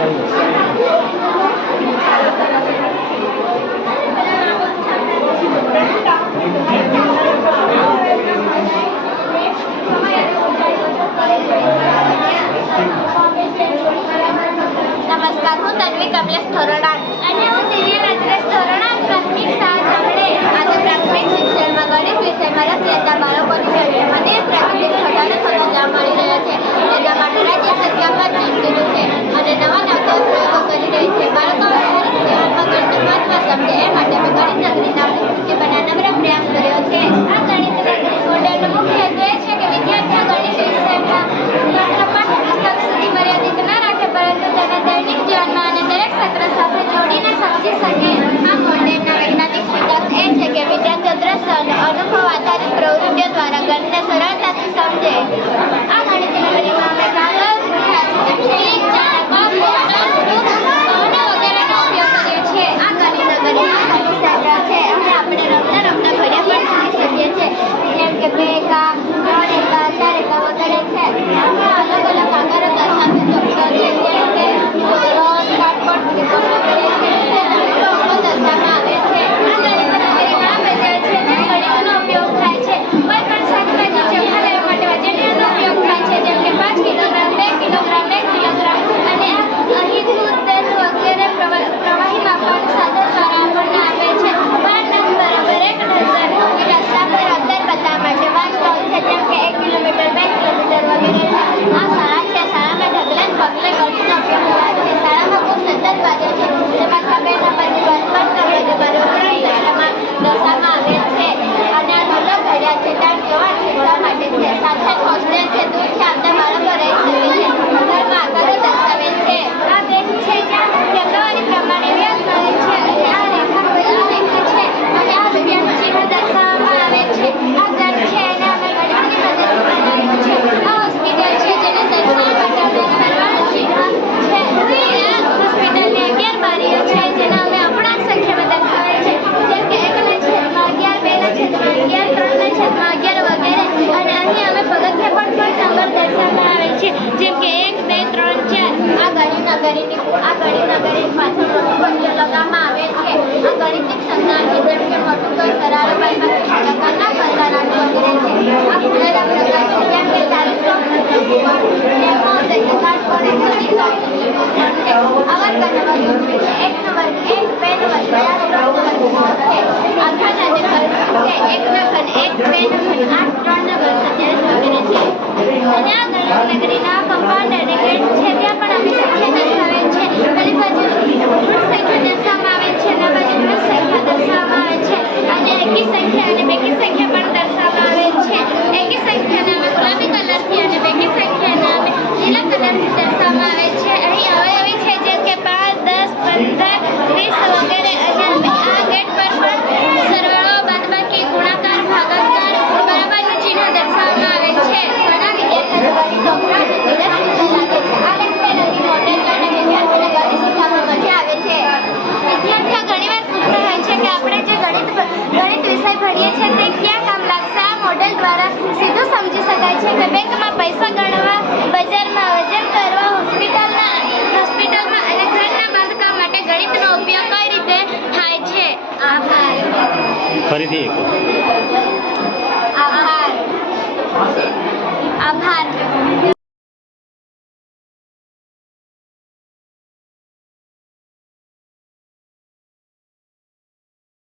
નમસ્કાર, હું તન્વી કમલેશ થોરડા અને હું દિવ્યા નજરેશ થોરડા પ્રાથમિક શાળા આપણે આજે પ્રાથમિક શિક્ષણમાં ગણિત વિષયમાં રસ લેતા બાળકોની સંખ્યા મંદિર પ્રાથમિક ઘટાડો થતો જોવા મળી રહ્યો છે. તેના માટે રાજ્ય સરકારમાં ચિંતિત છે અને નવા નવતર પ્રયોગો કરી રહી છે. બાળકો જીવનમાં ગણિતનું મહત્વ સમજે એ માટે અમે ગણિત નગરી નામની કૃતિ બનાવવાનો નમ્ર પ્રયાસ કર્યો છે. આ ગણિત નગરી મોડેલનો મુખ્ય હેતુ એ છે કે વિદ્યાર્થીઓ ગણિત વિષયમાં માત્ર પાઠ્યપુસ્તક સુધી મર્યાદિત ન રાખે, પરંતુ તેના દૈનિક જીવનમાં અને દરેક ક્ષેત્ર સાથે જોડીને સમજી શકે. આ મોડેલના વૈજ્ઞાનિક સિદ્ધાંત એ છે કે વિદ્યાર્થીઓ દ્રશ્ય અને અનુભવ આધારિત પ્રવૃત્તિઓ દ્વારા ગણિતને સરળતાથી સમજે. આ ગણિત નગરીમાં અમે કાગળ, પેન્સિલ, ચારકો, પેન્સિલ, વગેરેનો ઉપયોગ કરીએ છીએ. આ ગણિત નગરીમાં ઘણી સેન્ટર છે અને આપણે રમતા રમતા ઘડિયા પણ શીખી શકીએ છીએ, જેમ કે 2 એકા, 3 એકા, 4 એકા વગેરે છે. આમાં અલગ અલગ આકારો દર્શાવતી ચોકીઓ છે, જેમ કે ચોરસ, કાટકોણ, ત્રિકોણ વગેરે છે. દર્શાવવામાં આવે છે. આ ગણિત નગરીમાં બજાર છે જ્યાં ગણિતનો ઉપયોગ થાય છે. કોઈ પણ શાકભાજી ચોખ્ખા લેવા માટે વજનિયાનો ઉપયોગ થાય છે, જેમ કે 5 કિલોગ્રામ, 2 કિલોગ્રામ, 1 કિલોગ્રામ અને અહીં દૂધ, તેલ વગેરે પ્રવાહી માપવાનું સાધન દ્વારા આપણને આપે છે. 12 બરાબર 1 ડઝન. રસ્તા પર અંતર બતાવવા માટે વાંચતા છે, જેમ કે 1 કિલોમીટર, 2 કિલોમીટર વગેરે છે. આ શાળા છે. શાળામાં ઢગલે પગલે ગણિતનો ઉપયોગ થાય છે. શાળામાં ખૂબ સુંદર બાજુ છે, જેમાં ખભેના બાજુ વર્તમાન સંખ્યામાં દર્શાવવામાં આવે છે અને આ ઘણા ઘડિયા છે ત્યાં કેવા શીખવા માટે છે. સાથે હોસ્ટેલ છે, દૂરથી આવતા બાળકો રહી શકે છે. ઘરમાં આકારો દર્શાવે છે. આ બેંક છે જ્યાં ફેબ્રુઆરી પ્રમાણે વ્યાજ મળે છે અને આ રેખા છે અને આ રૂપિયાનું ચિહ્ન દર્શાવવામાં આવે છે. આ ઘર છે અને અમે ગણિતની મદદથી બનાવ્યું છે. આ હોસ્પિટલ છે જેને દર્શાવવા માટે અમે સરવાળો ચિહ્ન છે. આ હોસ્પિટલની 11 બારીઓ છે જેને અમે અપૂર્ણાંક સંખ્યામાં દર્શાવે છે, જેમ કે 1/11, 2/11, 3/11 વગેરે. અને અહીં અમે પગથિયા પણ કોઈ નંબર દર્શાવવામાં આવે છે, જેમ કે 1, 2, 3, 4. આ ગણિત નગરી પાછળ રમકડીઓ લગાવવામાં આવે છે. આ ગણિતિક સંજ્ઞા છે, જેમ કે મોટું કોઈ સરળ બાદબાકી પ્રકારના વધારાનું વગેરે છે. આ ખુલેલા પ્રકાર છે, જેમ કે 40, 100, આવર્તન વર્ગ છે. 1 નો વર્ગ 1, 2 નો વર્ગ 2, 3 નો વર્ગ 9 છે. આખા અને વર્ગ છે. 1 નો ઘન 1, 2 નો ઘન 8, 3 નો વર્ગ 27 વગેરે છે. અને આ ગણિત નગરીના કમ્પાઉન્ડ અને ગેટ છે, ત્યાં પણ અમે સંખ્યા દર્શાવે છે. પેલી બાજુ ઋણ સંખ્યા દર્શાવવામાં આવે છે અને આ બાજુ ધન સંખ્યા દર્શાવવામાં આવે છે અને એકી સંખ્યા અને બેકી સંખ્યા પણ દર્શાવવામાં આવે છે. એકી સંખ્યાને અમે ગુલાબી કલરથી અને બેકી સંખ્યાને અમે લીલા કલરથી દર્શાવવામાં આવે છે. અહીં અવયવી છે, જેમ કે 5, 10, 15, 20 વગેરે. અને અમે આ ગેટ પર પણ સરવાળો, બાદબાકી, ગુણાકાર, ભાગાકાર, બરાબરનું ચિહ્ન દર્શાવવામાં આવે છે. ઘણા વિદ્યાર્થીઓ ગણિત અઘરા અને ધીરજ લાગે છે. આ રંગબેરંગી મોડેલ જોઈને વિદ્યાર્થીઓને ગણિત શીખવામાં મજા આવે છે. વિદ્યાર્થીઓ ઘણીવાર પૂછતા હોય છે કે આપણે જે ગણિત વિષય ભણીએ છીએ તે ક્યાં કામ લાગશે. આ મોડેલ દ્વારા સીધું સમજી શકાય છે કે બેંકમાં પૈસા ગણવા, બજારમાં વજન કરવા, હોસ્પિટલમાં અને ઘરના બાંધકામ માટે ગણિતનો ઉપયોગ કઈ રીતે થાય છે. આભાર. ફરીથી